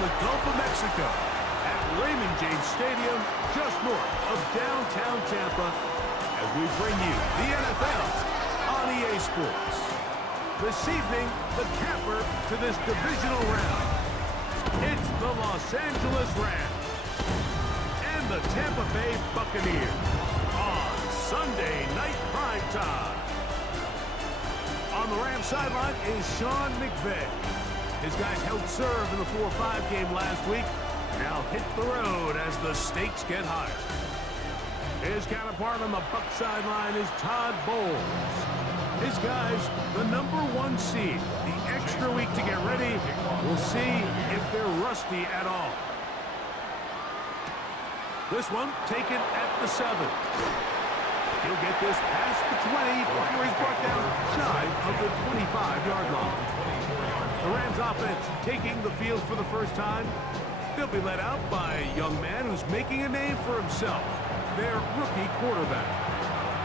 the Gulf of Mexico at Raymond James Stadium, just north of downtown Tampa, as we bring you the NFL on EA Sports. This evening, the capper to this divisional round. It's the Los Angeles Rams and the Tampa Bay Buccaneers on Sunday Night Prime Time. On the Rams sideline is Sean McVay. His guys held serve in the 4-5 game last week. Now hit the road as the stakes get higher. His counterpart on the Buck sideline is Todd Bowles. His guys, the #1 seed, the extra week to get ready. We'll see if they're rusty at all. This one taken at the 7. He'll get this past the 20 before he's brought down shy of the 25-yard line. The Rams offense taking the field for the first time. They'll be led out by a young man who's making a name for himself, their rookie quarterback.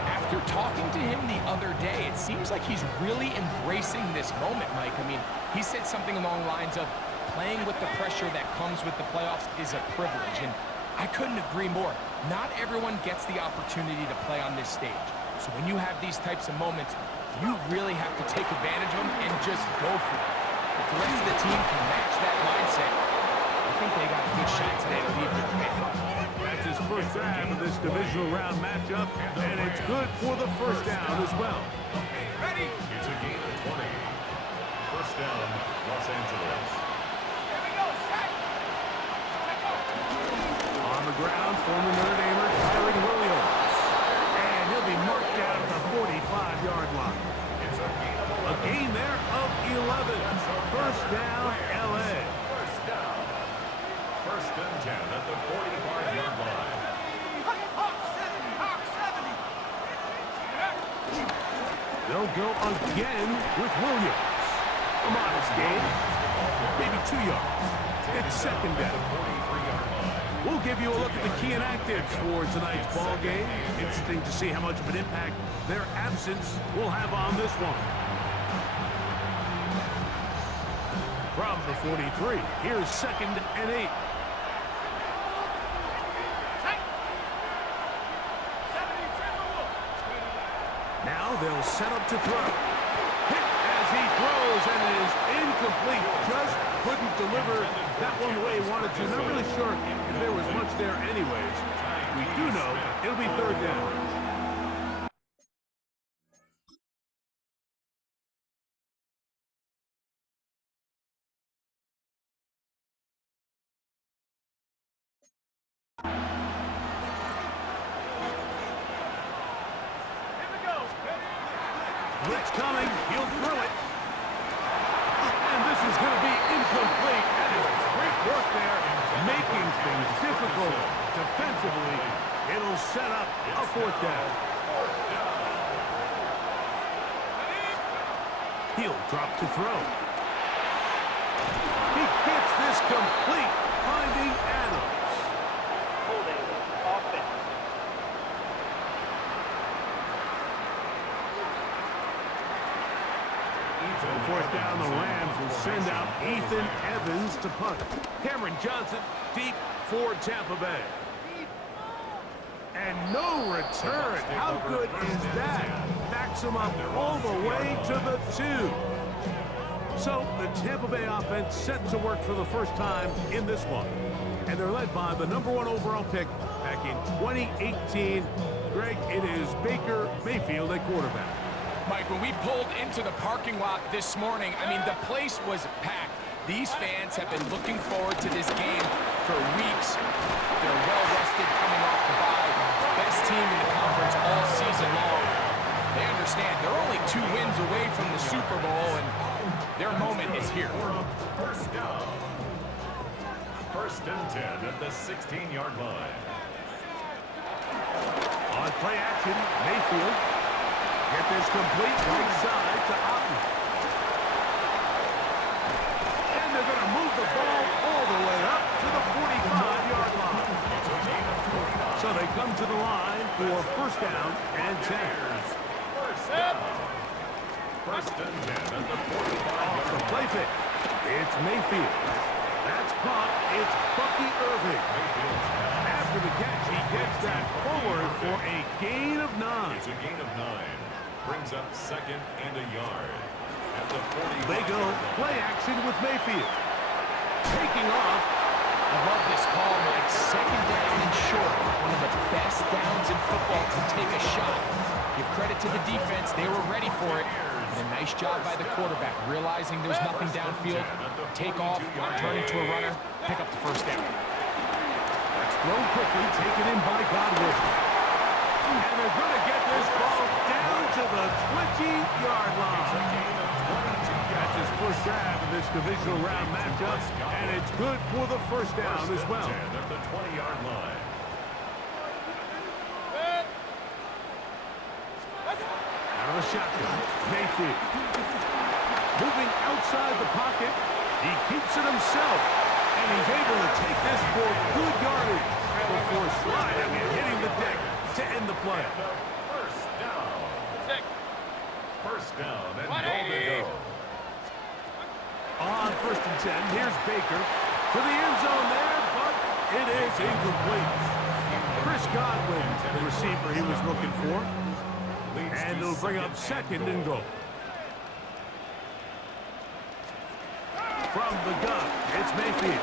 After talking to him the other day, it seems like he's really embracing this moment, Mike. I mean, he said something along the lines of playing with the pressure that comes with the playoffs is a privilege, and I couldn't agree more. Not everyone gets the opportunity to play on this stage. So when you have these types of moments, you really have to take advantage of them and just go for it. If the rest of the team can match that mindset, I think they got a good shot today to leave with a win. That's his first drive of this divisional round matchup, and it's good for the first down as well. Okay, ready? It's a gain of 20. First down, Los Angeles. Here we go, set. Check out. On the ground, former Notre Damer Kyron Williams. And he'll be marked down at the 45-yard line. It's a gain of 11. A gain there of 11. First down, L.A. First down. First and 10 at the 45-yard line. Hawk 70, Hawk 70. They'll go again with Williams. A modest gain, maybe 2 yards. It's second down. We'll give you a look at the key inactives for tonight's ball game. Interesting to see how much of an impact their absence will have on this one. From the 43, here's second and 8. Now they'll set up to throw. Hit as he throws, and it is incomplete. Just couldn't deliver that one the way he wanted to. Not really sure if there was much there anyways. We do know it'll be third down. Blitz coming, he'll throw it. And this is going to be incomplete. That is great work there, making things difficult defensively. It'll set up a fourth down. He'll drop to throw. He gets this complete, finding Adams. Holding offense. On fourth down, the Rams will send out Ethan Evans to punt. Cameron Johnson deep for Tampa Bay. And no return. How good is that? Backs him up all the way to the 2. So the Tampa Bay offense set to work for the first time in this one. And they're led by the #1 overall pick back in 2018. Greg, it is Baker Mayfield at quarterback. Mike, when we pulled into the parking lot this morning, I mean, the place was packed. These fans have been looking forward to this game for weeks. They're well-rested coming off the bye. Best team in the conference all season long. They understand they're only 2 wins away from the Super Bowl, and their moment is here. First down. First and 10 at the 16-yard line. On play action, Mayfield. Get this complete right side to Otten. And they're going to move the ball all the way up to the 45-yard line. So they come to the line for first down and 10. First down. First and 10 at the 45-yard line. Off the play fake. It's Mayfield. That's caught. It's Bucky Irving. After the catch, he gets that forward for a gain of 9. It's a gain of 9. Brings up 2nd and a yard. At the 40. They go play action with Mayfield. Taking off. I love this call, Mike. 2nd down and short. One of the best downs in football to take a shot. Give credit to the defense. They were ready for it. And a nice job by the quarterback, realizing there's nothing downfield. Take off, turn into a runner, pick up the 1st down. That's thrown quickly, taken in by Godwin. And they're going to get this ball down to the 20-yard line. That's his first grab of this divisional round matchup, and it's good for the 1st down as well. At the 20-yard line. Out of the shotgun, Mayfield. Moving outside the pocket, he keeps it himself, and he's able to take this for good yardage before sliding and hitting the deck to end the play. First down. 1st down and goal to go. On 1st and 10, here's Baker to the end zone there, but it is incomplete. Chris Godwin, the receiver he was looking for. And it'll bring up 2nd and goal. From the gun, it's Mayfield.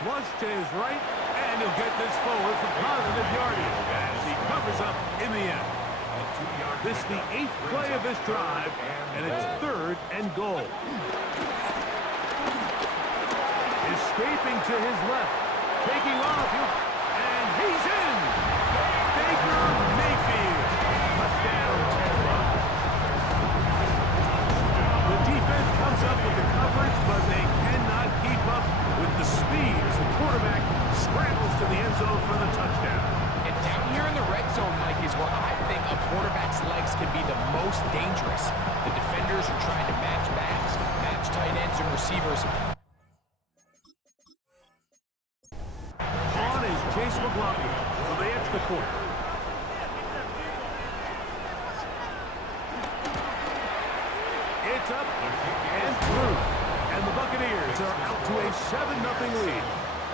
Flush to his right, and he'll get this forward for positive yardage as he covers up in the end. This is the 8th play of this drive, and it's 3rd and goal. Escaping to his left, taking off, and he's in! Baker Mayfield, touchdown Tampa. The defense comes up with the coverage, but they cannot keep up with the speed as the quarterback scrambles to the end zone for the touchdown. And down here in the red zone, Mike, is where I think a quarterback's legs can be the most dangerous. The defenders are trying to match backs, match tight ends and receivers. On is Chase McLaughlin, so they edge the court. It's up and through. And the Buccaneers are out to a 7-0 lead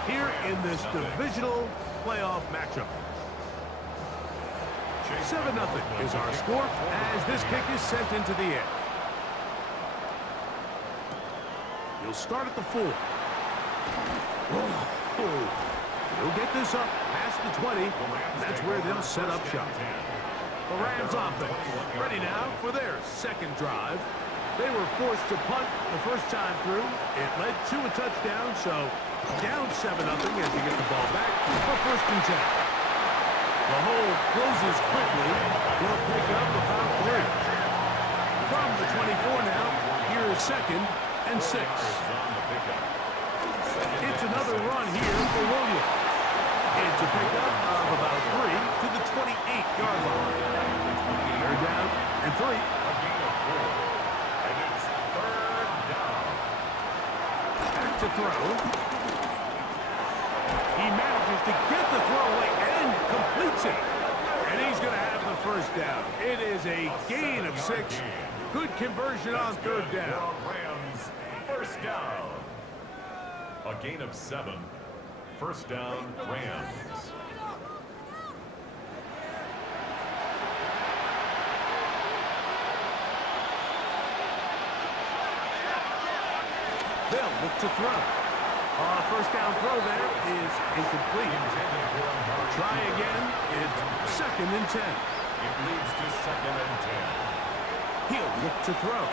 here in this divisional playoff matchup. 7-0 is our score as this kick is sent into the air. He'll start at the 4. He'll get this up past the 20, and that's where they'll set up shop. The Rams offense ready now for their 2nd drive. They were forced to punt the first time through. It led to a touchdown, so down 7-0 as you get the ball back for 1st and 10. The hole closes quickly. They'll pick up about 3. From the 24 now, here is 2nd and 6. It's another run here for Williams. It's a pickup of about 3 to the 28-yard line. They're down and 3. A gain of 4. And it's 3rd down. Back to throw. He manages to get the throw away and completes it. And he's going to have the 1st down. It is a gain of 6. Good conversion on 3rd down. Rams, 1st down. A gain of 7. 1st down, Rams. They'll look to throw. 1st down throw there is incomplete. Try again. It's 2nd and 10. It leads to 2nd and 10. He'll look to throw.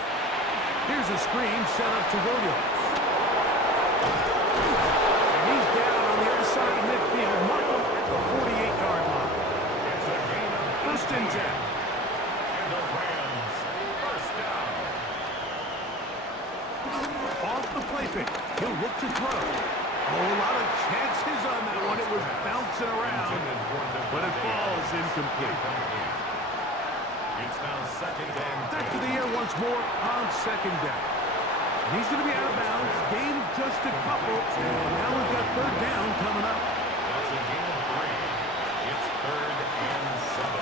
Here's a screen set up to Williams. And he's down on the other side of midfield. Mark him at the 48-yard line. It's a gain of 1st and 10. And the Rams, 1st down. Off the play fake. He'll look to throw. A whole lot of chances on that one. It was bouncing around, but it falls incomplete. It's now 2nd and 10. Back to the air once more on 2nd down. And he's going to be out of bounds. Gain of just a couple. And now we've got 3rd down coming up. That's a gain of 3. It's 3rd and 7.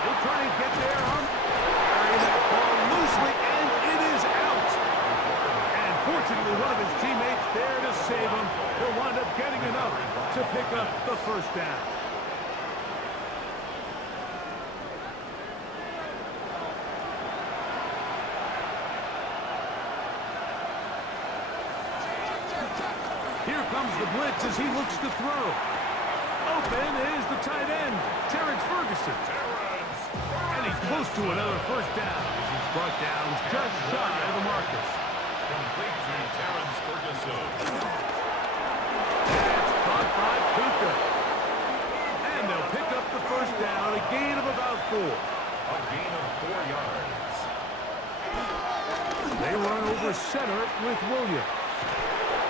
He'll try and get there on carrying that ball loosely, and it is out. Unfortunately, one of his teammates there to save him. He'll wind up getting enough to pick up the first down. Here comes the blitz as he looks to throw. Open is the tight end, Terrence Ferguson. And he's close to another first down as he's brought down just shy of the markers. Complete to Terrence Ferguson. That's caught by Puka. And they'll pick up the first down, a gain of about 4. A gain of 4 yards. They run over center with Williams.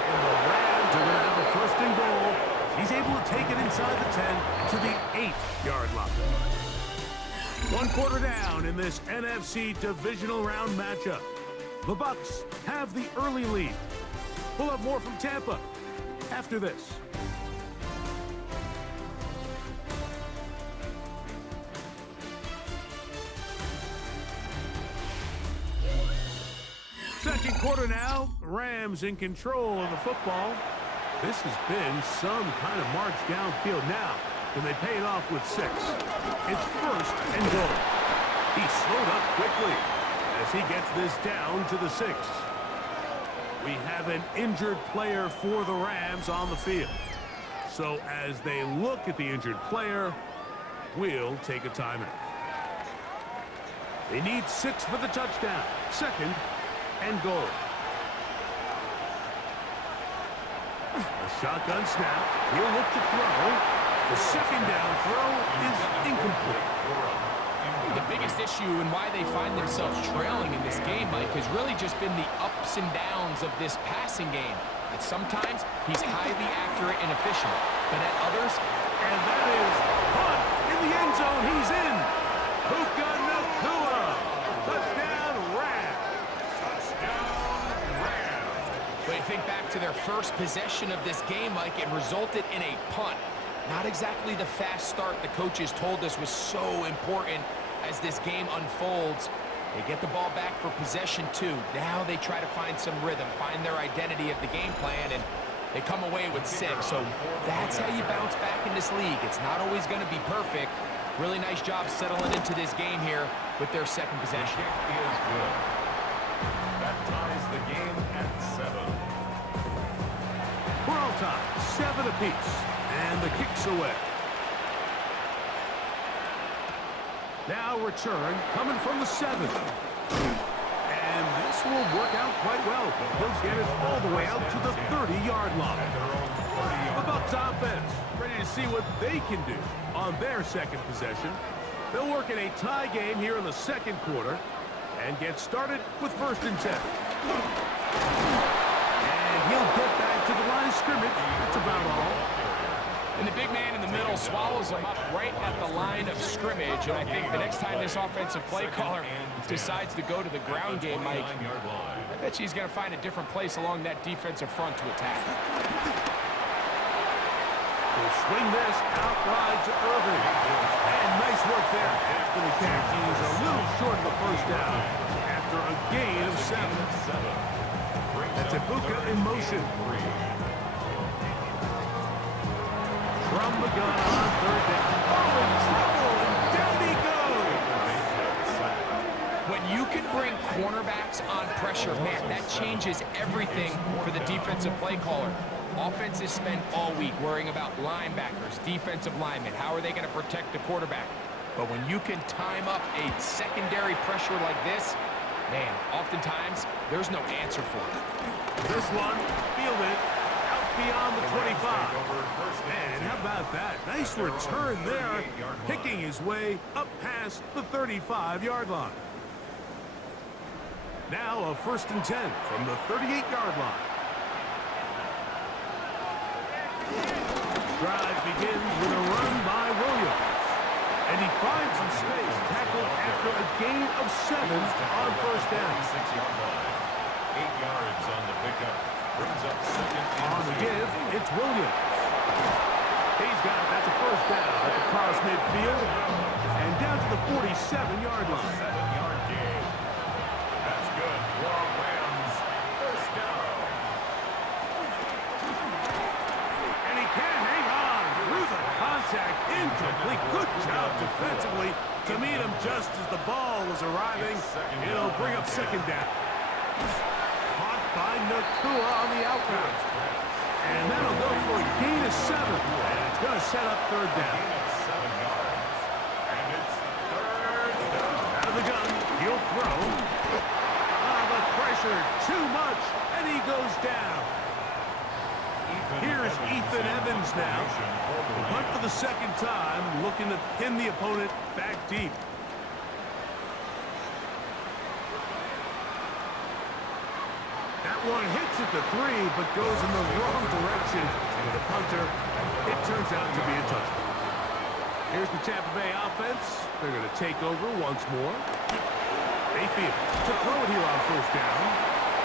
And the Rams are going to have a first and goal. He's able to take it inside the 10 to the 8-yard line. 1 quarter down in this NFC Divisional Round matchup. The Bucs have the early lead. We'll have more from Tampa after this. Second quarter now. Rams in control of the football. This has been some kind of march downfield now. Can they pay it off with 6? It's first and goal. He slowed up quickly as he gets this down to the 6. We have an injured player for the Rams on the field. So as they look at the injured player, we'll take a timeout. They need 6 for the touchdown. Second and goal. A shotgun snap. He'll look to throw. The second down throw is incomplete. The biggest issue and why they find themselves trailing in this game, Mike, has really just been the ups and downs of this passing game. At sometimes, he's highly accurate and efficient, but at others... And that is punt in the end zone. He's in. Puka Nacua. Touchdown, Rams. But you think back to their first possession of this game, Mike, it resulted in a punt. Not exactly the fast start the coaches told us was so important as this game unfolds. They get the ball back for possession 2. Now they try to find some rhythm, find their identity of the game plan, and they come away with 6. So that's how you bounce back in this league. It's not always going to be perfect. Really nice job settling into this game here with their second possession. The kick is good. That ties the game at 7. We're all tied, 7 apiece. And the kick's away. Now return coming from the 7. And this will work out quite well. He'll get it all the way out to the 30-yard line. The Bucs offense ready to see what they can do on their second possession. They'll work in a tie game here in the second quarter and get started with first and 10. And he'll get back to the line of scrimmage. That's about all. And the big man in the middle swallows him up right at the line of scrimmage. And I think the next time this offensive play caller decides to go to the ground game, Mike, I bet he's going to find a different place along that defensive front to attack. He'll swing this out wide to Irvin. And nice work there after the catch. He's a little short of the first down after a gain of 7. That's Ibuka in motion. From the gun on third down. Oh, in trouble, and down he goes. When you can bring cornerbacks on pressure, man, that changes everything for the defensive play caller. Offenses spend all week worrying about linebackers, defensive linemen. How are they going to protect the quarterback? But when you can time up a secondary pressure like this, man, oftentimes there's no answer for it. This one, fielded out beyond the 25. Man, how about that? Nice return there, picking his way up past the 35-yard line. Now a first and 10 from the 38-yard line. Drive begins with a run by Williams. And he finds some space, tackled after a gain of 7 on first down. 6-yard line. 8 yards on the pickup. Brings up second. On the give, it's Williams. He's got it. That's a first down at the cross midfield. And down to the 47-yard line. 7-yard gain. That's good for Rams. First down. just as the ball was arriving, it'll bring up second down. Caught by Nakua on the outbound. And that'll go for a gain of 7. And it's going to set up third down. And it's third down. Out of the gun, he'll throw. The pressure, too much, and he goes down. Here's Ethan Evans now. The punt for the second time, looking to pin the opponent back deep. That one hits at the 3, but goes in the wrong direction. And the punter, it turns out to be a touchdown. Here's the Tampa Bay offense. They're going to take over once more. Mayfield to throw it here on first down.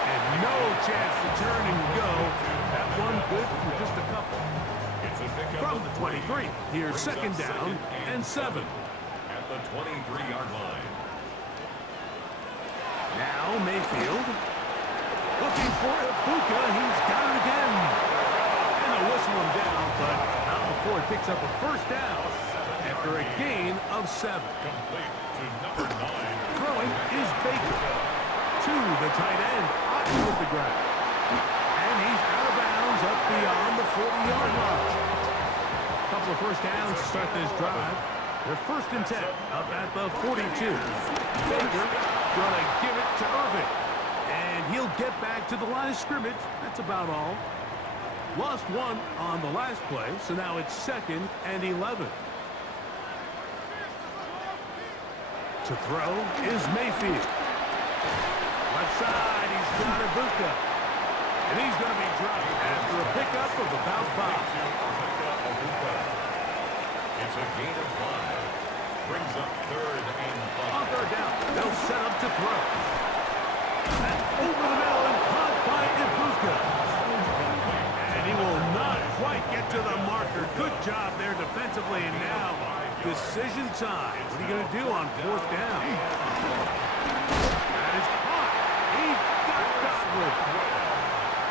And no chance to turn and go. That one good for just a couple. From the 23, here's second down and 7. At the 23-yard line. Now Mayfield looking for Ibuka. He's got it again. And they'll whistle him down, but not before he picks up a first down after a gain of 7. Complete to number 9. Throwing is Baker. To the tight end, Otten with the grab. And he's out of bounds up beyond the 40-yard line. Couple of first downs to start this drive. They're first and 10 up at the 42. Baker gonna give it to Irving. And he'll get back to the line of scrimmage. That's about all. Lost one on the last play, so now it's second and 11. To throw is Mayfield. Left side, he's got Ibuka. And he's going to be dropped after a pickup of about 5. It's a gain of 5. Brings up third and 5. On third down, they'll set up to throw. That's over the middle and caught by Ibuka. And he will not quite get to the marker. Good job there defensively, and now decision time. What are you going to do on fourth down? That is caught. He got with.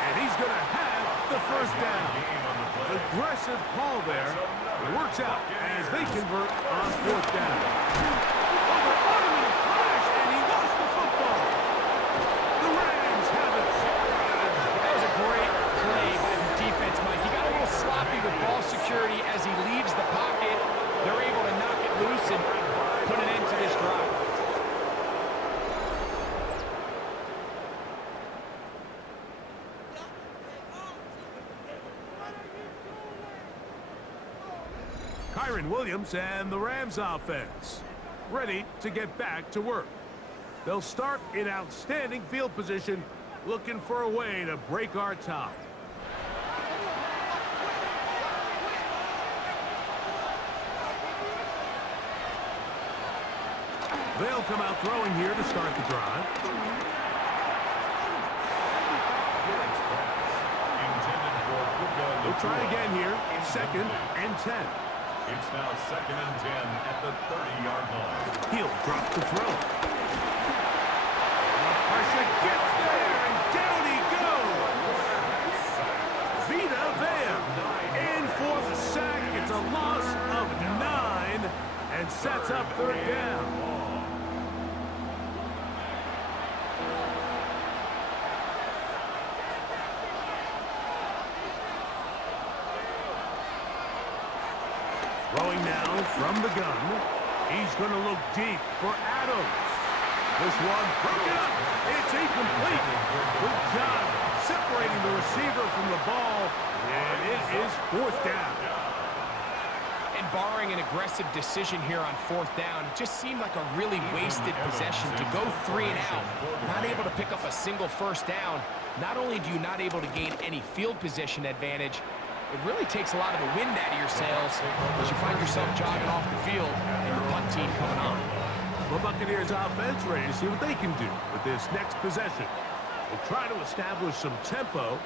And he's going to have the first down. Aggressive call there. It works out as they convert on fourth down. Over on him in a flash, and he lost the football. The Rams have it. That was a great play by the defense, Mike. He got a little sloppy with ball security as he leaves the pocket. They're able to knock it loose and put an end to this drive. Kyron Williams and the Rams offense ready to get back to work. They'll start in outstanding field position, looking for a way to break our tie. They'll come out throwing here to start the drive. They'll try again here. Second and 10. It's now second and 10 at the 30-yard line. He'll drop the throw. The pressure gets there, and down he goes. Vita Vea in for the sack. It's a loss of 9 and sets up third down. Throwing now from the gun. He's going to look deep for Adams. This one broken up. It's incomplete. Good job separating the receiver from the ball. And it is fourth down. And barring an aggressive decision here on fourth down, it just seemed like a really wasted possession to go 3 and out, not able to pick up a single first down. Not only do you not able to gain any field position advantage, it really takes a lot of the wind out of your sails as you find yourself jogging off the field and the punt team coming on. The Buccaneers offense ready to see what they can do with this next possession. They'll try to establish some tempo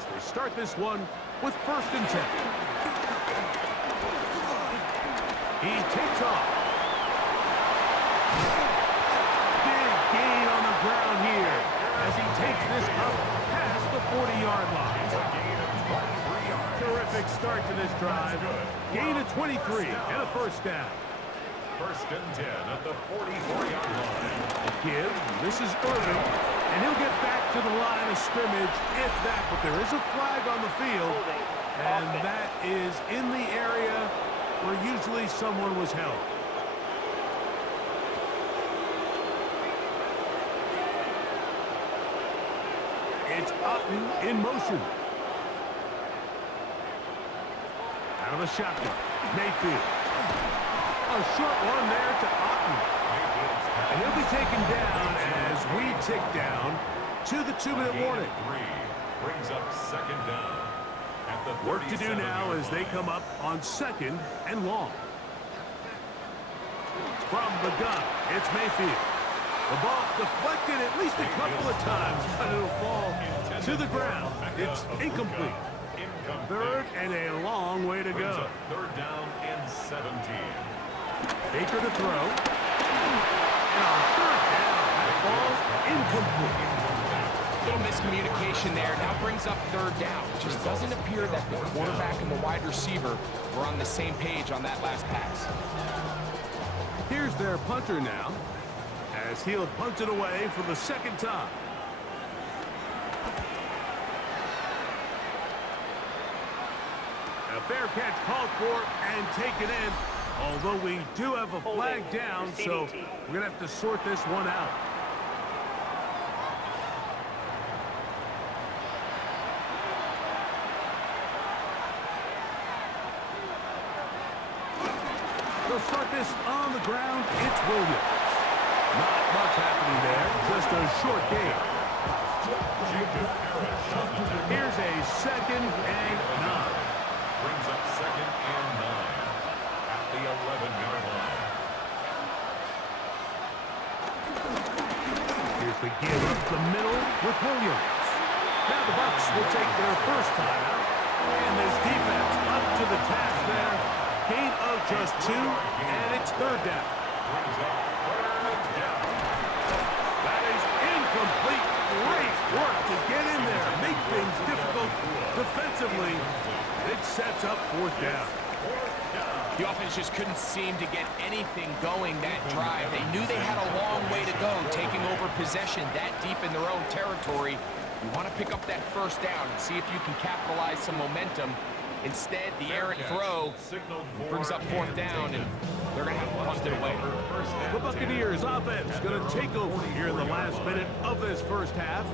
as they start this one with first and 10. He takes off. Big gain on the ground here as he takes this up past the 40-yard line. Terrific start to this drive. Gain of 23 and a first down. First and 10 at the 44-yard line. Give. This is Irving. And he'll get back to the line of scrimmage if that. But there is a flag on the field. And that is in the area where usually someone was held. It's Otten in motion. Out of the shotgun. Mayfield. A short one there to Otten. And he'll be taken down as we tick down to the 2-minute warning. Brings up second down. At the Work to do now as they come up on 2nd and long. From the gun, it's Mayfield. The ball deflected at least a couple of times, but it'll fall to the ground. It's incomplete. 3rd and a long way to go. 3rd down and 17. Baker to throw. And on 3rd down, that ball's incomplete. Little miscommunication there. Now brings up 3rd down. It just doesn't appear that the quarterback and the wide receiver were on the same page on that last pass. Here's their punter now, as he'll punt it away for the 2nd time. A fair catch called for and taken in, although we do have a flag down, so we're going to have to sort this one out. They'll start this on the ground. It's Williams. Not much happening there. Just a short game. Here's a 2nd and 9. Brings up 2nd and 9 at the 11-yard line. Here's the give up the middle with Williams. Now the Bucs will take their first time out. And this defense up to the task there. Gain of just 2, and it's 3rd down. That is incomplete. Great work to get in there. Make things difficult defensively. It sets up 4th down. The offense just couldn't seem to get anything going that drive. They knew they had a long way to go, taking over possession that deep in their own territory. You want to pick up that 1st down and see if you can capitalize some momentum. Instead, the errant throw brings up 4th down, and they're going to have to punt it away. The Buccaneers offense going to take over here in the last minute of this first half.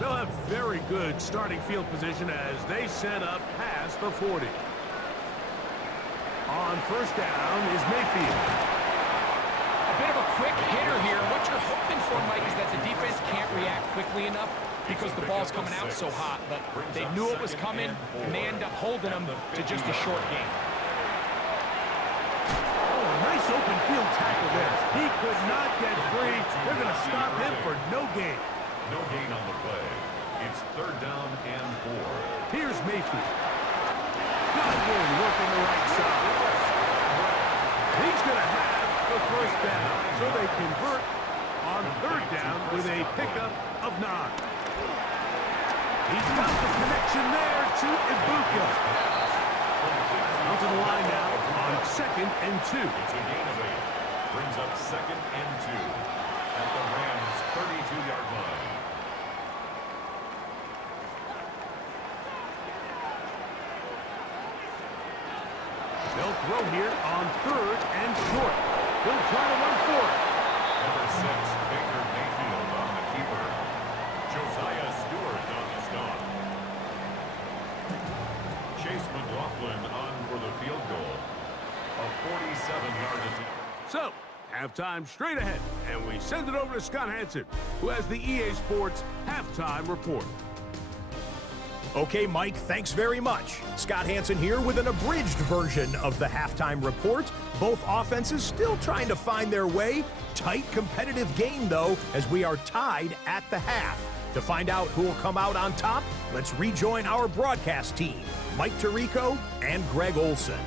They'll have very good starting field position as they set up past the 40. On 1st down is Mayfield. A bit of a quick hitter here. What you're hoping for, Mike, is that the defense can't react quickly enough because the ball's coming out so hot. But they knew it was coming, and they end up holding them to just a short game. Oh, a nice open field tackle there. He could not get free. They're going to stop him for no gain. No gain on the play. It's 3rd down and 4. Here's Mayfield. Godwin working the right side. He's going to have the 1st down. So they convert on 3rd down with a pickup of 9. He's got the connection there to Ibuka. Out to the line now on 2nd and 2. It's a gain of 8. Brings up 2nd and 2 at the Rams' 32-yard line. They'll throw here on 3rd and short. He'll try to run for it. Number 6, Baker Mayfield on the keeper. Josiah Stewart on the stop. Chase McLaughlin on for the field goal. A 47-yard attempt. So, halftime straight ahead, and we send it over to Scott Hansen, who has the EA Sports halftime report. Okay, Mike, thanks very much. Scott Hansen here with an abridged version of the halftime report. Both offenses still trying to find their way. Tight, competitive game, though, as we are tied at the half. To find out who will come out on top, let's rejoin our broadcast team, Mike Tirico and Greg Olson.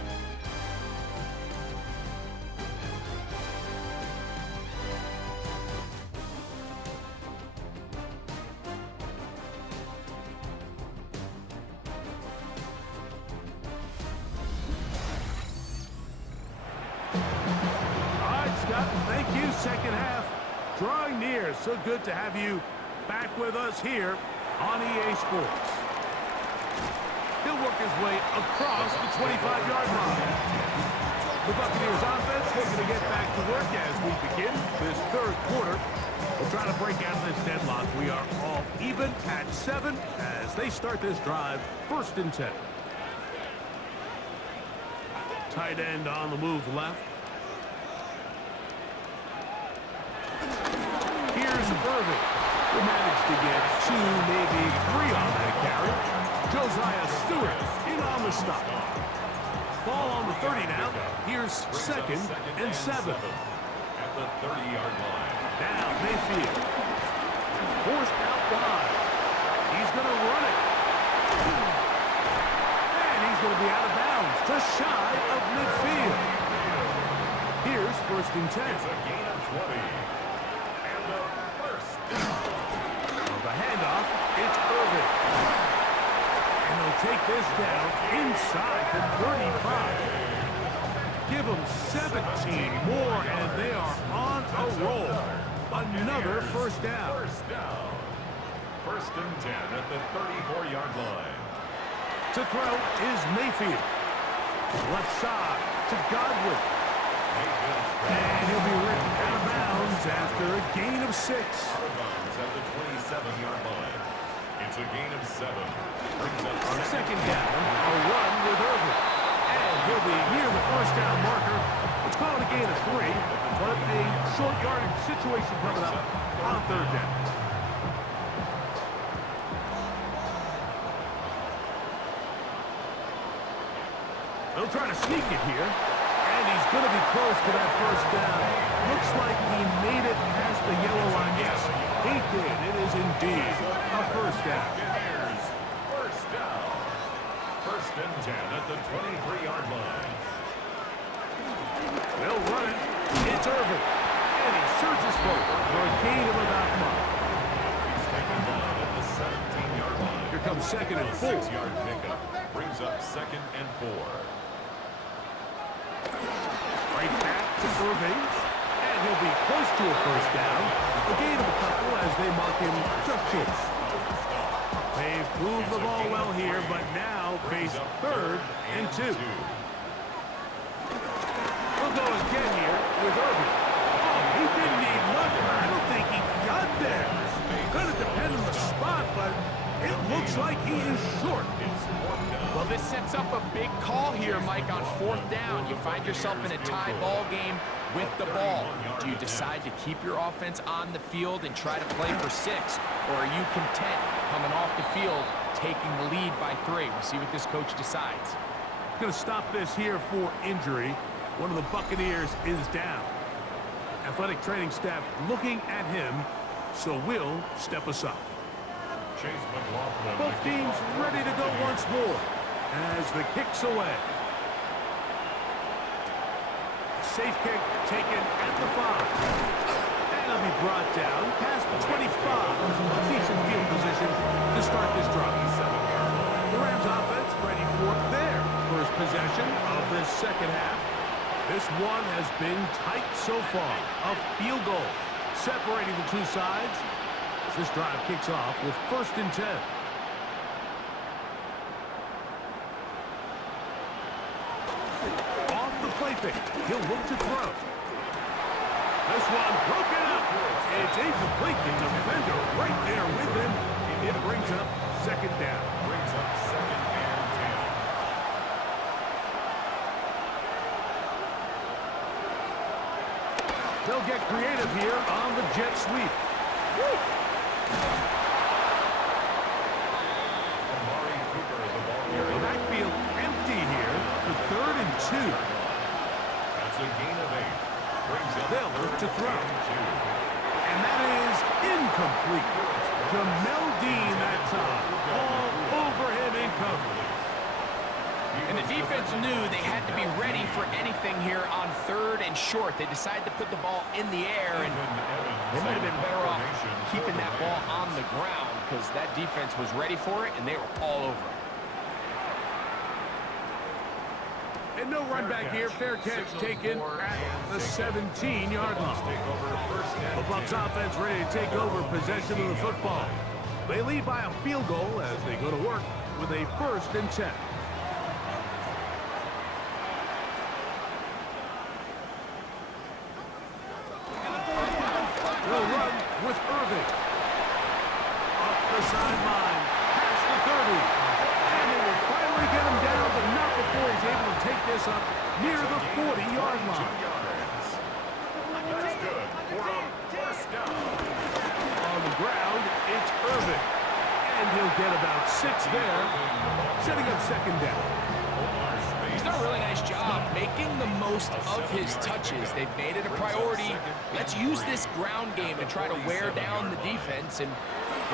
second half drawing near. So good to have you back with us here on EA Sports. He'll work his way across the 25-yard line. The Buccaneers offense looking to get back to work as we begin this third quarter. We'll try to break out of this deadlock. We are all even at 7 as they start this drive, 1st and 10. Tight end on the move left. Here's Irving, who managed to get 2, maybe 3 on that carry. Josiah Stewart in on the stop. Ball on the 30 now. Here's 2nd and 7. At the 30-yard line. Now Mayfield. Forced out wide. He's going to run it. And he's going to be out of bounds, just shy of midfield. Here's 1st and 10. It's a gain of 20. And the first down. The handoff, it's Irving. And they'll take this down inside the 35. Give them 17 more, and they are on a roll. Another first down. First down. 1st and 10 at the 34-yard line. To throw is Mayfield. Left side to Godwin. And he'll be written out of bounds after a gain of 6. Out of bounds at the 27-yard line. It's a gain of 7. Brings up On 2nd down, a run with Irving. And he'll be near the first down marker. Let's call it a gain of 3, but a short yardage situation coming up on 3rd down. They'll try to sneak it here, and he's going to be close to that first down. Looks like he made it past the yellow line. Yes, he did. It is indeed a first down. Buccaneers. First down. 1st and 10 at the 23-yard line. They'll run it. It's Irving, and he surges forward for a gain of about 5. He's taken down at the 17-yard line. Here comes 2nd and 4. 6-yard pickup. Brings up 2nd and 4. Right back to Irving, and he'll be close to a first down. A gain of a couple as they mark him just short. They've moved the ball well here, but now face 3rd and 2. We'll go again here with Irving. Oh, he didn't need much. I don't think he got there. Gonna depend on the spot, but it looks like he is short. Well, this sets up a big call here, Mike, on 4th down. You find yourself in a tie ball game with the ball. Do you decide to keep your offense on the field and try to play for 6? Or are you content coming off the field, taking the lead by 3? We'll see what this coach decides. Going to stop this here for injury. One of the Buccaneers is down. Athletic training staff looking at him, so we'll step aside. Chase McLaughlin. Both teams ready to go once more as the kick's away. Safe kick taken at the 5. And it'll be brought down past the 25. Decent field position to start this drive. The Rams offense ready for their first possession of this second half. This one has been tight so far. A field goal separating the two sides as this drive kicks off with 1st and 10. Off the play fake. He'll look to throw. This one broken up. It's incomplete. The defender right there with him. It brings up 2nd down. Brings up 2nd and 10. They'll get creative here on the jet sweep. Amari Cooper, the ball The carrier. backfield empty here for 3rd and 2. That's a gain of 8. Brings up They'll look to 3rd throw. and 2. And that is incomplete. Jamel Dean that time. All over him in coverage. And the defense knew they had to be ready for anything here on 3rd and short. They decided to put the ball in the air, and they might have been better off keeping that ball on the ground because that defense was ready for it, and they were all over it. And no run back here. Fair catch taken at the 17-yard line. The Bucs offense ready to take over possession of the football. They lead by a field goal as they go to work with a 1st and 10. They'll run with Irving. Up the sideline, past the 30. And they will finally get him down, but not before he's able to take this up near the 40-yard line. That's good for a first down. On the ground, it's Irving. And he'll get about 6 there, setting up 2nd down. He's done a really nice job making the most of his touches. They've made it a priority. Let's use this ground game to try to wear down the defense. And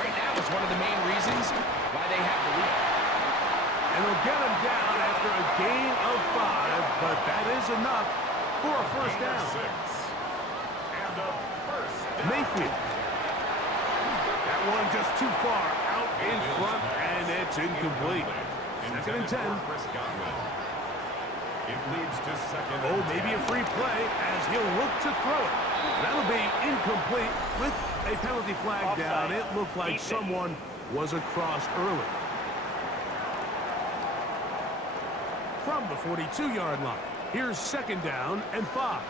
right now is one of the main reasons why they have the lead. And they'll get him down after a gain of 5, but that is enough for a 1st down. And a first down. Mayfield. That one just too far out in front, and it's incomplete. 2nd and 10. It leads to 2nd. Oh, maybe a free play as he'll look to throw it. That'll be incomplete with a penalty flag down. It looked like someone was across early. From the 42-yard line, here's 2nd down and 5.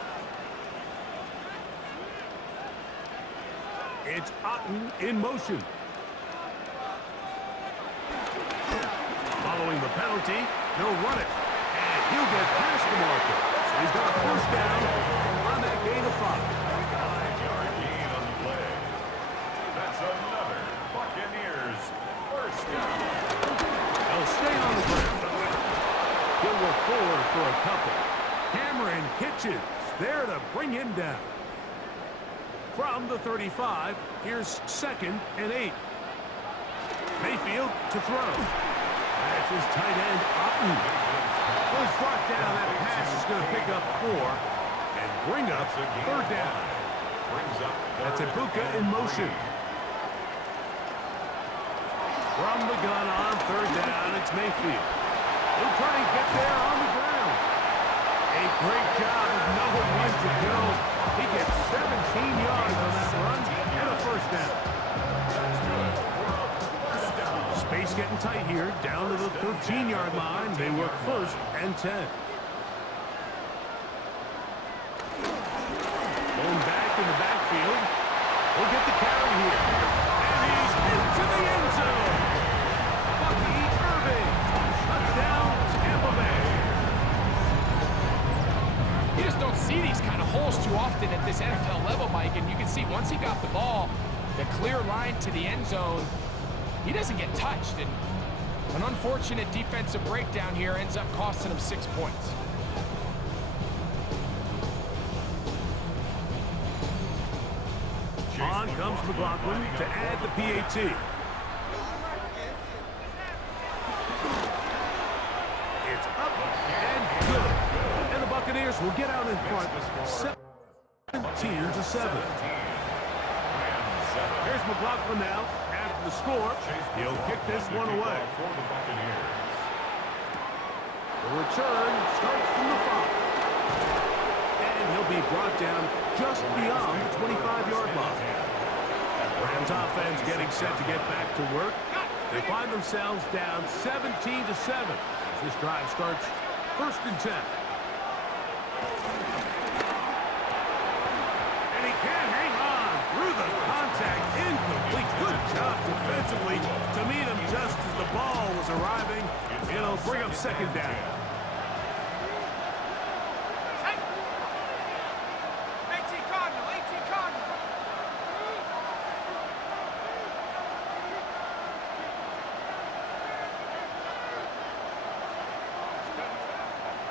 It's Otten in motion. Following the penalty, he'll run it. And he'll get past the marker. So he's got a 1st down on that gain of 5. 5-yard gain on the play. That's another Buccaneers 1st down. They'll stay on the ground. He'll look forward for a couple. Cameron Kitchens there to bring him down. From the 35, here's 2nd and 8. Mayfield to throw. That's his tight end, Otten. Was brought down. That pass is going to pick up 4 and bring up 3rd down. That's Ibuka in motion. From the gun on 3rd down, it's Mayfield. He'll try and get there on the ground. A great job of knowing when to go. He gets 17 yards on that run and a 1st down. Space getting tight here, down to the 13-yard line. They work 1st and 10. Going back in the backfield. He'll get the carry here. And he's into the end zone. Bucky Irving. Touchdown, Tampa Bay. You just don't see these kind of holes too often at this NFL level, Mike. And you can see once he got the ball, the clear line to the end zone, he doesn't get touched, and an unfortunate defensive breakdown here ends up costing him 6 points. On comes McLaughlin to add the PAT. It's up and good. And the Buccaneers will get out in front 17-7. Here's McLaughlin now. After the score, he'll kick this one away. The return starts from the 5. And he'll be brought down just beyond the 25-yard line. Rams offense getting set to get back to work. They find themselves down 17-7 as this drive starts 1st and 10. And he can't hang on through the contact. Incomplete. Good job defensively to meet him just as the ball was arriving. It'll bring up 2nd down.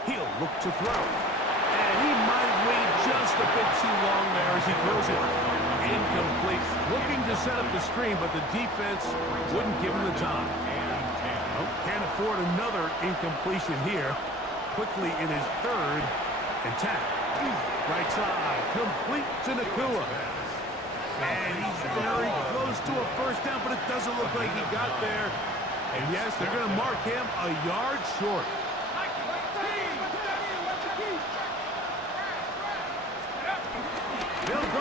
He'll look to throw. And he might have waited just a bit too long there as he throws it. Incomplete. Looking to set up the screen, but the defense wouldn't give him the time. Oh, can't afford another incompletion here. Quickly in his 3rd and 10. Right side. Complete to Nakua. And he's very close to a 1st down, but it doesn't look like he got there. And yes, they're going to mark him a yard short.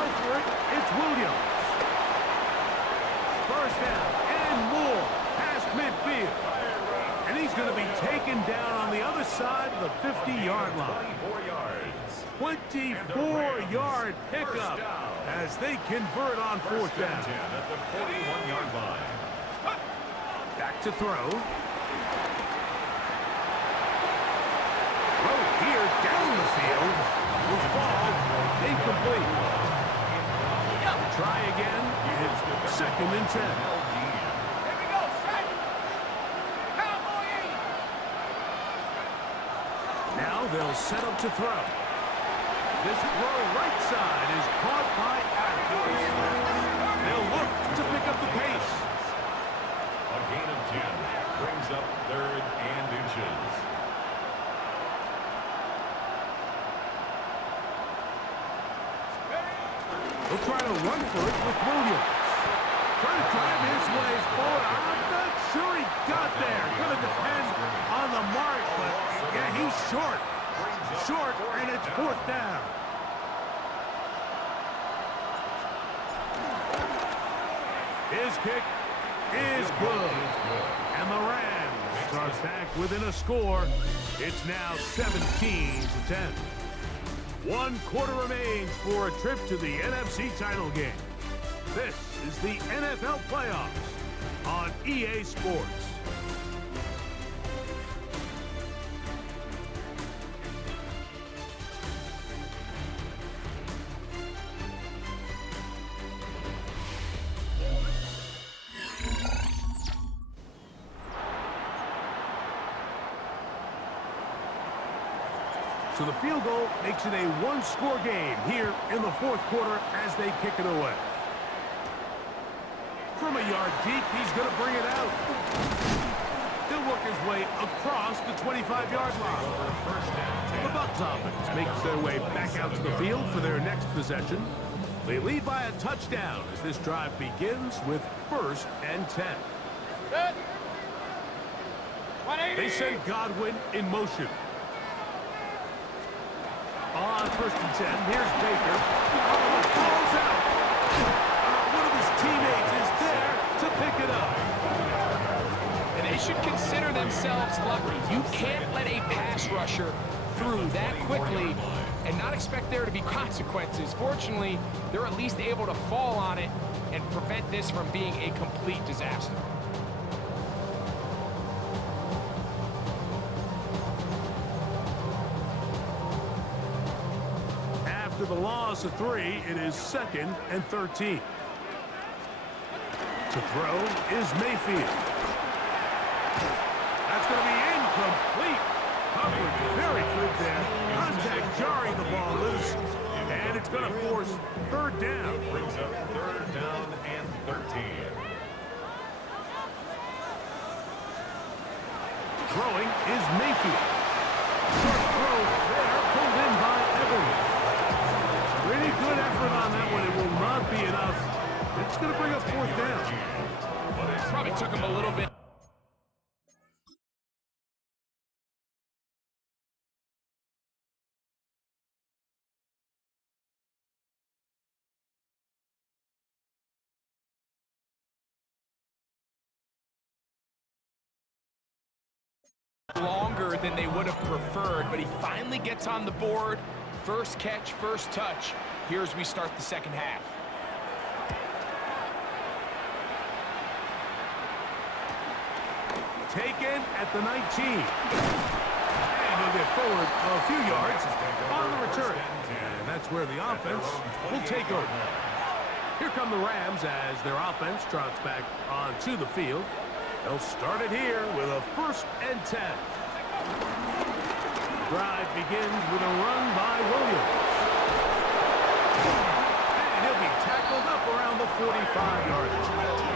go for it. It's Williams. First down and more past midfield. And he's going to be taken down on the other side of the 50-yard line. 24-yard pickup as they convert on fourth down. At the 41-yard line. Back to throw. Throw here down the field. Will fall. Incomplete. Try again. It's 2nd and 10. Here we go, set. Cowboy 8. Now they'll set up to throw. This throw right side is caught by Adams. They'll look to pick up the pace. A gain of 10 brings up 3rd and inches. They'll try to run for it with Williams. Trying to drive his way forward. I'm not sure he got there. Going to depend on the mark, but yeah, he's short. Short, and it's 4th down. His kick is good. And the Rams start back within a score. It's now 17-10. 1 quarter remains for a trip to the NFC title game. This is the NFL playoffs on EA Sports. So the field goal makes it a 1-score game here in the 4th quarter as they kick it away. From a yard deep, he's going to bring it out. He'll work his way across the 25-yard line. The Bucs offense makes their way back out to the field for their next possession. They lead by a touchdown as this drive begins with 1st and 10. Set. 180. They send Godwin in motion. On 1st and 10, here's Baker. Oh, the ball's out. One of his teammates is there to pick it up. And they should consider themselves lucky. You can't let a pass rusher through that quickly and not expect there to be consequences. Fortunately, they're at least able to fall on it and prevent this from being a complete disaster. After the loss of 3, it is 2nd and 13. To throw is Mayfield. That's going to be incomplete. Coverage very good there. Contact jarring the ball loose. And it's going to force 3rd down. Brings up 3rd down and 13. Throwing is Mayfield. Short throw there, pulled in by Evans. Pretty good effort on that one. It will not be enough. It's going to bring up 4th down. Probably took him a little bit. Longer than they would have preferred, but he finally gets on the board. First catch, first touch. Here as we start the 2nd half. Taken at the 19. And he'll get forward a few yards on the return. And that's where the offense will take over. Here come the Rams as their offense trots back onto the field. They'll start it here with a 1st and 10. The drive begins with a run by Williams. And he'll be tackled up around the 45-yard line.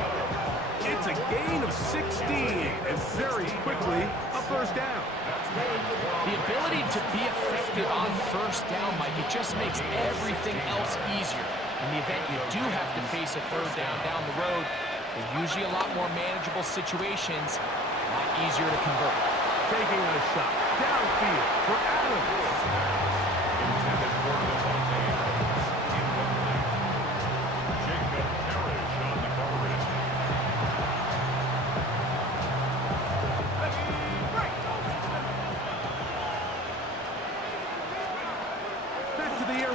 It's a gain of 16, and very quickly, a 1st down. The ability to be effective on 1st down, Mike, it just makes everything else easier. In the event you do have to face a 3rd down the road, they're usually a lot more manageable situations, a lot easier to convert. Taking a shot downfield for Adams. Intended for Devontae Adams. Incomplete.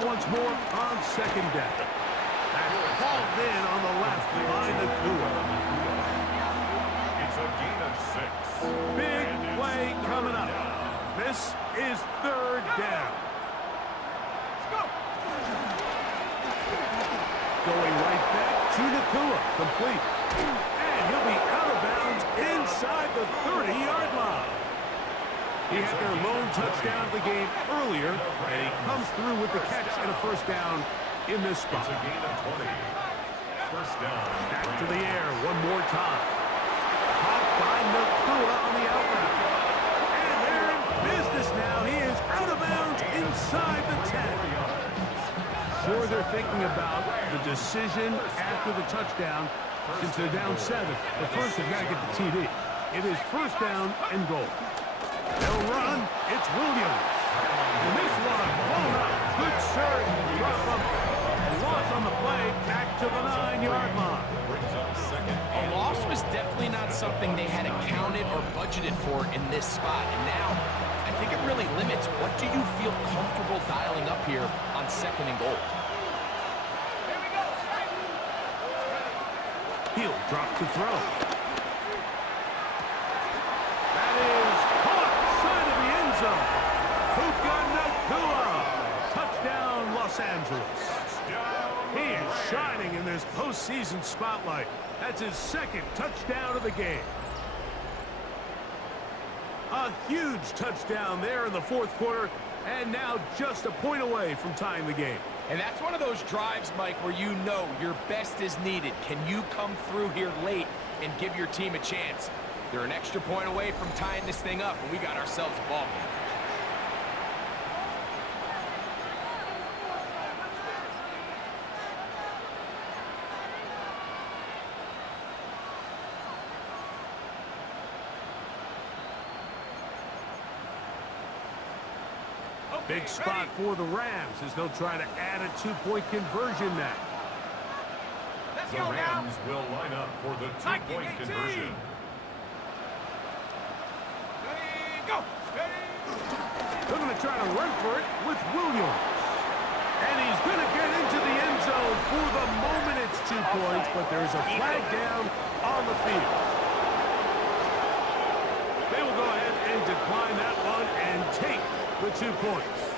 once more on second down. That's hauled in on the left by Nakua. It's a gain of 6. Big play coming up. This is third down. Going right back to Nakua. Complete. And he'll be out of bounds inside the 30-yard line. He had their lone touchdown of the game earlier, and he comes through with the catch and a first down in this spot. It's a gain of 20. First down. Back to the air one more time. Caught by Nakua on the out route. And they're in business now. He is out of bounds inside the 10. Sure, they're thinking about the decision after the touchdown since they're down 7. But first, they've got to get the TD. It is first down and goal. They'll run. It's Williams. And this one blown up. Good surge. Drop him. A loss on the play. Back to the 9-yard line. Brings up second. A loss was definitely not something they had accounted or budgeted for in this spot. And now, I think it really limits what do you feel comfortable dialing up here on second and goal. Here we go. He'll drop to throw. That is caught side of the end zone. Puka Nakua. Touchdown, Los Angeles. He is shining in this postseason spotlight. That's his second touchdown of the game. A huge touchdown there in the fourth quarter, and now just a point away from tying the game. And that's one of those drives, Mike, where you know your best is needed. Can you come through here late and give your team a chance? They're an extra point away from tying this thing up, and we got ourselves a ball game. Big spot for the Rams as they'll try to add a 2-point conversion now. Let's The go now. Rams will line up for the 2-point conversion. Ready, go. Ready. They're going to try to run for it with Williams. And he's going to get into the end zone. For the moment, it's 2 points, but there's a flag down on the field. They will go ahead and decline that one and take the 2 points.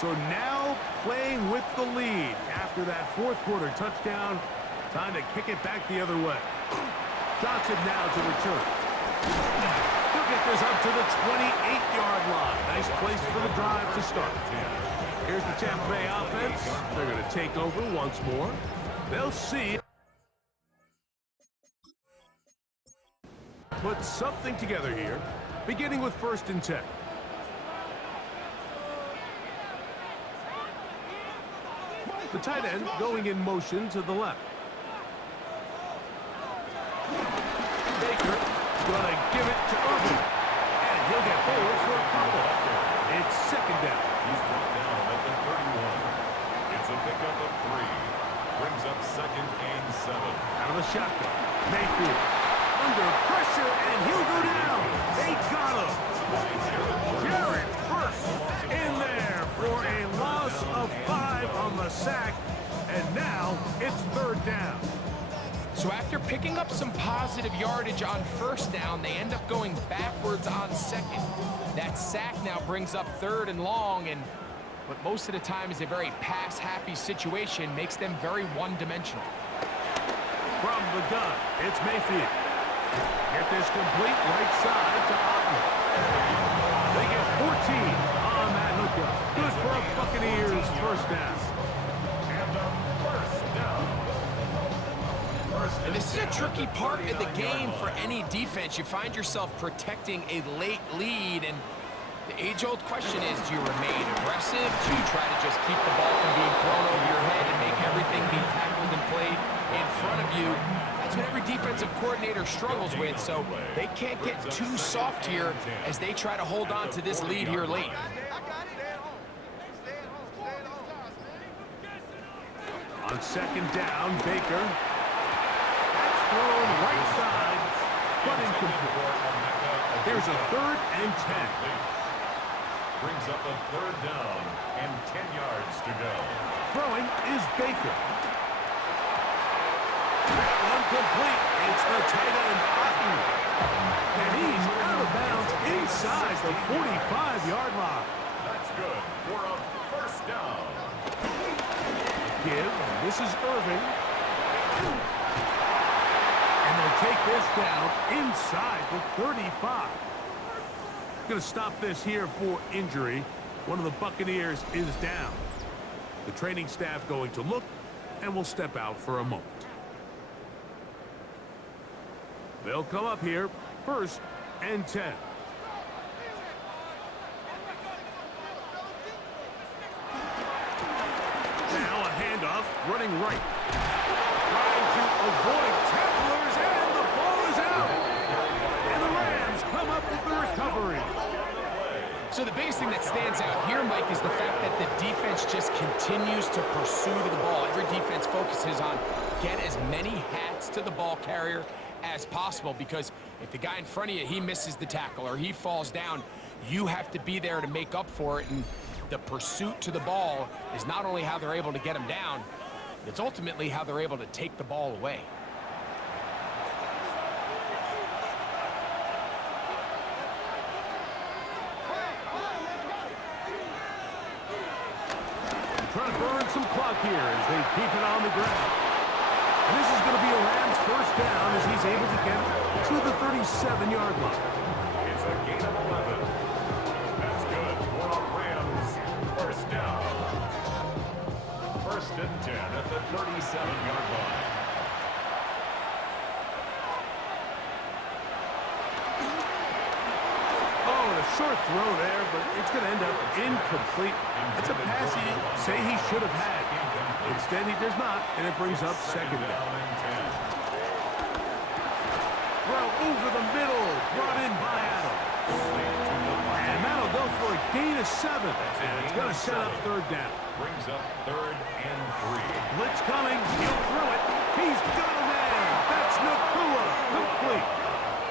So now playing with the lead after that fourth quarter touchdown. Time to kick it back the other way. Johnson now to return. He'll get this up to the 28-yard line. Nice place for the drive to start. Here's the Tampa Bay offense. They're going to take over once more. They'll see. Put something together here, beginning with 1st and 10. The tight end going in motion to the left. Baker going to give it to Irvin. And he'll get forward for a couple. It's second down. He's brought down at the 31. It's a pickup of 3. Brings up 2nd and 7. Out of the shotgun. Mayfield under pressure, and he'll go down. They got him. Jared first in there for a loss of 5 on the sack, and now it's 3rd down. So after picking up some positive yardage on 1st down, they end up going backwards on 2nd. That sack now brings up 3rd and long, and what most of the time is a very pass-happy situation makes them very one-dimensional. From the gun, it's Mayfield. Get this complete right side to Otton. They get 14 on that hookup. Good for a Buccaneers first down. And a first down. And this is a tricky part of the game for any defense. You find yourself protecting a late lead, and the age-old question is, do you remain aggressive? Do you try to just keep the ball from being thrown over your head and make everything be tackled and played in front of you? That's what every defensive coordinator struggles with, so they can't get too soft here as they try to hold on to this lead here late. On second down, Baker. That's thrown right side, but incomplete. Here's a 3rd and 10. Brings up a 3rd down and 10 yards to go. Throwing is Baker. That one complete. It's the tight end, Otten. And he's out of bounds inside the 45-yard line. That's good for a 1st down. Give. This is Irving. And they'll take this down inside the 35. Going to stop this here for injury. One of the Buccaneers is down. The training staff going to look, and will step out for a moment. They'll come up here, 1st and 10. Now a handoff, running right. Trying to avoid tacklers, and the ball is out. And the Rams come up with the recovery. So the biggest thing that stands out here, Mike, is the fact that the defense just continues to pursue to the ball. Every defense focuses on get as many hats to the ball carrier as possible, because if the guy in front of you, he misses the tackle or he falls down, you have to be there to make up for it. And the pursuit to the ball is not only how they're able to get him down, it's ultimately how they're able to take the ball away. Trying to burn some clock here as they keep it on the ground. And this is going to be a Rams 1st down as he's able to get it to the 37-yard line. It's a gain of 11. That's good for a Rams 1st down. 1st and 10 at the 37-yard line. Oh, and a short throw there, but it's going to end up incomplete. That's a pass he say he should have had. Instead, he does not, and it brings up 2nd down. Throw over the middle, brought in by Adams. And that'll go for a gain of 7, and it's going to set up 3rd down. Brings up 3rd and 3. Blitz coming, he'll throw it. He's got a man. That's Nakua, complete.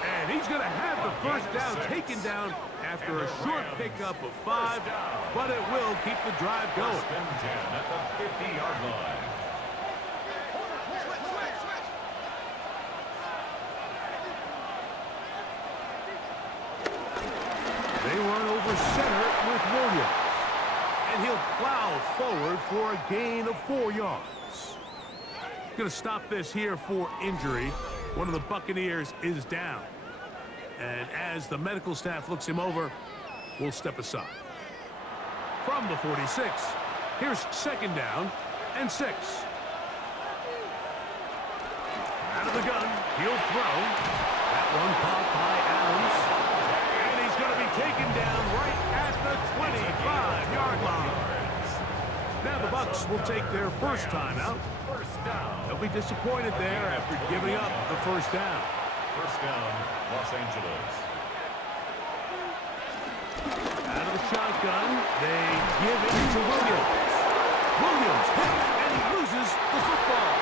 And he's going to have the 1st down taken down after a short pickup of 5, but it will keep the drive going. 1st and 10 at the 50-yard line. They run over center with Williams. And he'll plow forward for a gain of 4 yards. Going to stop this here for injury. One of the Buccaneers is down. And as the medical staff looks him over, we'll step aside. From the 46, here's 2nd down and 6. Out of the gun, he'll throw. That one caught by Adams. And he's going to be taken down right at the 25-yard line. Now the Bucs will take their 1st timeout. 1st down. They'll be disappointed there after giving up the 1st down. 1st down, Los Angeles. Out of the shotgun, they give it to Williams. Williams hit and loses the football.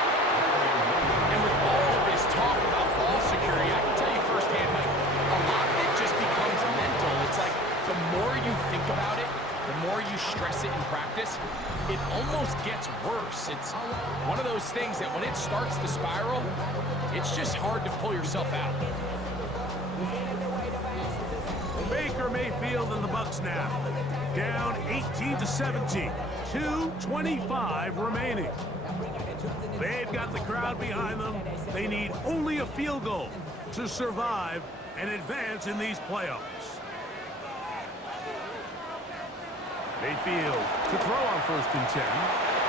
And with all of this talk about ball security, I can tell you firsthand, like, a lot of it just becomes mental. It's like the more you think about it, the more you stress it in practice, it almost gets worse. It's one of those things that when it starts to spiral, it's just hard to pull yourself out. Baker Mayfield and the Bucs now. Down 18-17. 2:25 remaining. They've got the crowd behind them. They need only a field goal to survive and advance in these playoffs. Mayfield to throw on 1st and 10.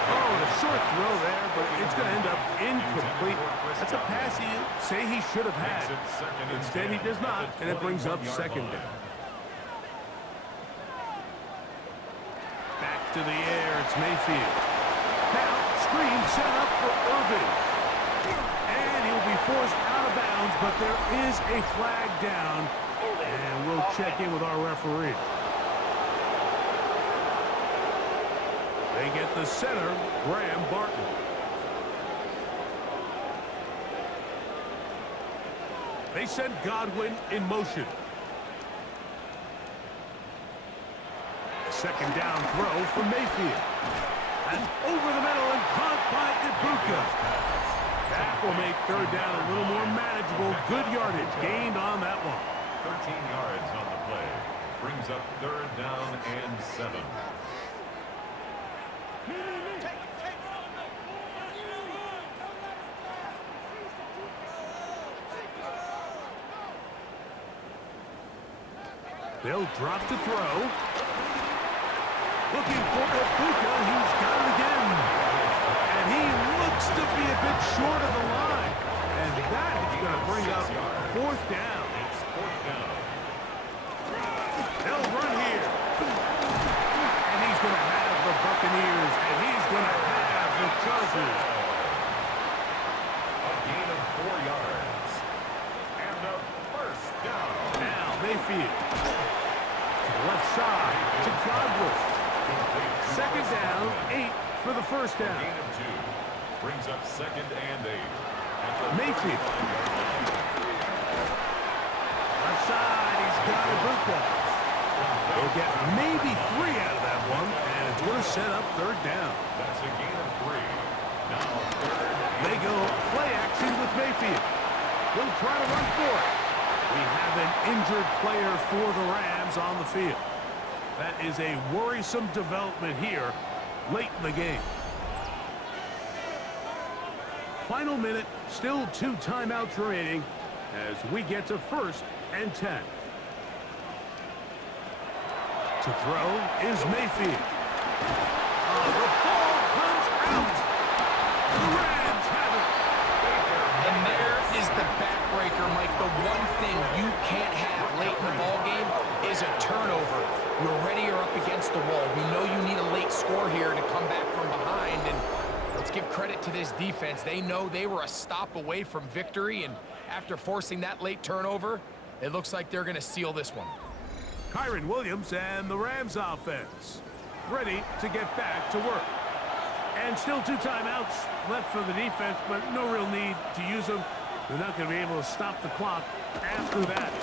Oh, and a short throw there, but it's going to end up incomplete. That's a pass he say he should have had. Instead, he does not, and it brings up second down. Back to the air, it's Mayfield. Now, screen set up for Irvin. And he'll be forced out of bounds, but there is a flag down. And we'll check in with our referee. They get the center, Graham Barton. They send Godwin in motion. Second down throw for Mayfield. And over the middle and caught by Ibuka. That will make third down a little more manageable. Good yardage gained on that one. 13 yards on the play. Brings up third down and 7. They'll drop to throw. Looking for Ibuka. He's got it again. And he looks to be a bit short of the line. And that is going to bring up fourth down. It's fourth down. They'll run here. And he's going to have the Buccaneers. And he's going to have the Chargers. A gain of 4 yards. And a first down. Now Mayfield. To the left side. To Godwin. Second down, 8 for the first down. Gain of 2. Brings up second and 8. Mayfield. Left side, he's got Ibuka. They'll get maybe 3 out of that one, and it's going to set up third down. That's a gain of 3. Now third. They go play action with Mayfield. He'll try to run for it. We have an injured player for the Rams on the field. That is a worrisome development here late in the game. Final minute, still 2 timeouts remaining as we get to first and 10. To throw is Mayfield. The ball comes out. The Rams have it. And there is the backbreaker, Mike. The one thing you can't have late in the ball game is a turnover. You're ready or up against the wall. We know you need a late score here to come back from behind, and let's give credit to this defense. They know they were a stop away from victory, and after forcing that late turnover, it looks like they're going to seal this one. Kyron Williams and the Rams offense ready to get back to work. And still 2 timeouts left for the defense, but no real need to use them. They're not going to be able to stop the clock after that.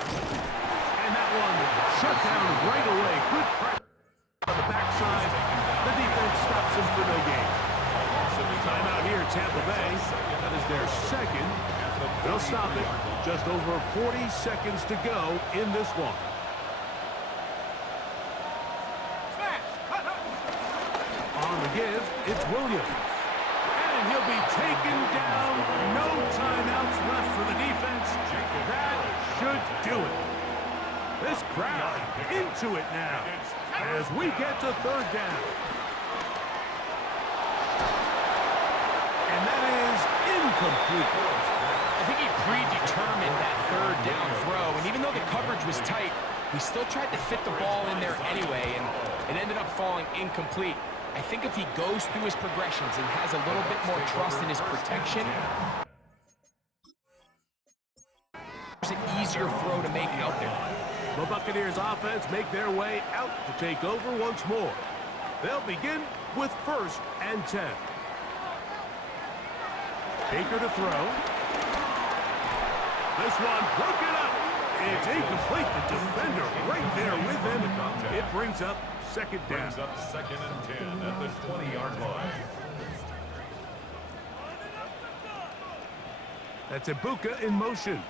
And that one shut down right away. Good pressure on the backside. The defense stops him for no gain. Timeout here, Tampa Bay. That is their second. They'll stop it. Just over 40 seconds to go in this one. On the give, it's Williams. And he'll be taken down. No timeouts left for the defense. That should do it. This crowd into it now as we get to third down. And that is incomplete. I think he predetermined that third down throw, and even though the coverage was tight, he still tried to fit the ball in there anyway, and it ended up falling incomplete. I think if he goes through his progressions and has a little bit more trust in his protection, there's an easier throw to make out there. The Buccaneers offense make their way out to take over once more. They'll begin with first and 10. Baker to throw. This one broken up. It's incomplete. The defender right there with him. It brings up second down. Brings up second and 10 at the 20-yard line. That's Ibuka in motion.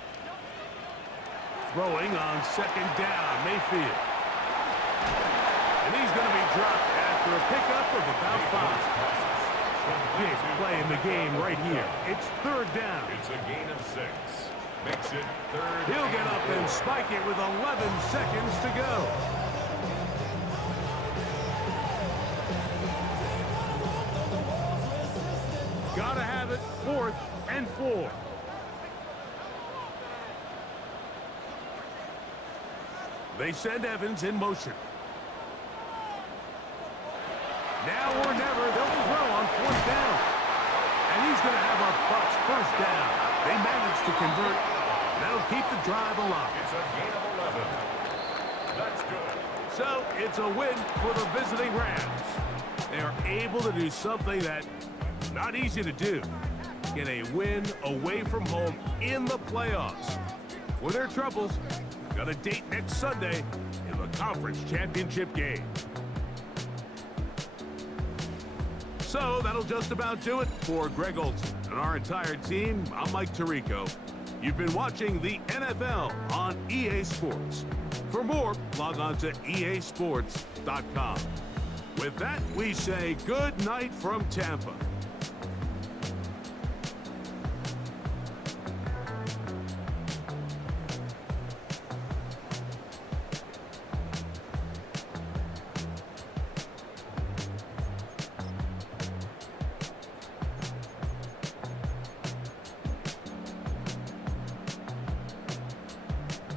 Throwing on second down, Mayfield. And he's going to be dropped after a pickup of about 5. Big play in the game right here. It's third down. It's a gain of 6. Makes it third. He'll get up and spike it with 11 seconds to go. Gotta have it, 4th and 4. They send Evans in motion. Now or never, they'll throw on 4th down. And he's going to have our Bucs first down. They managed to convert. That'll keep the drive alive. It's a gain of 11. That's good. So it's a win for the visiting Rams. They are able to do something that not easy to do. Get a win away from home in the playoffs. For their troubles, got a date next Sunday in the conference championship game. So that'll just about do it for Greg Olson and our entire team. I'm Mike Tirico. You've been watching the NFL on EA Sports. For more, log on to easports.com. With that, we say good night from Tampa.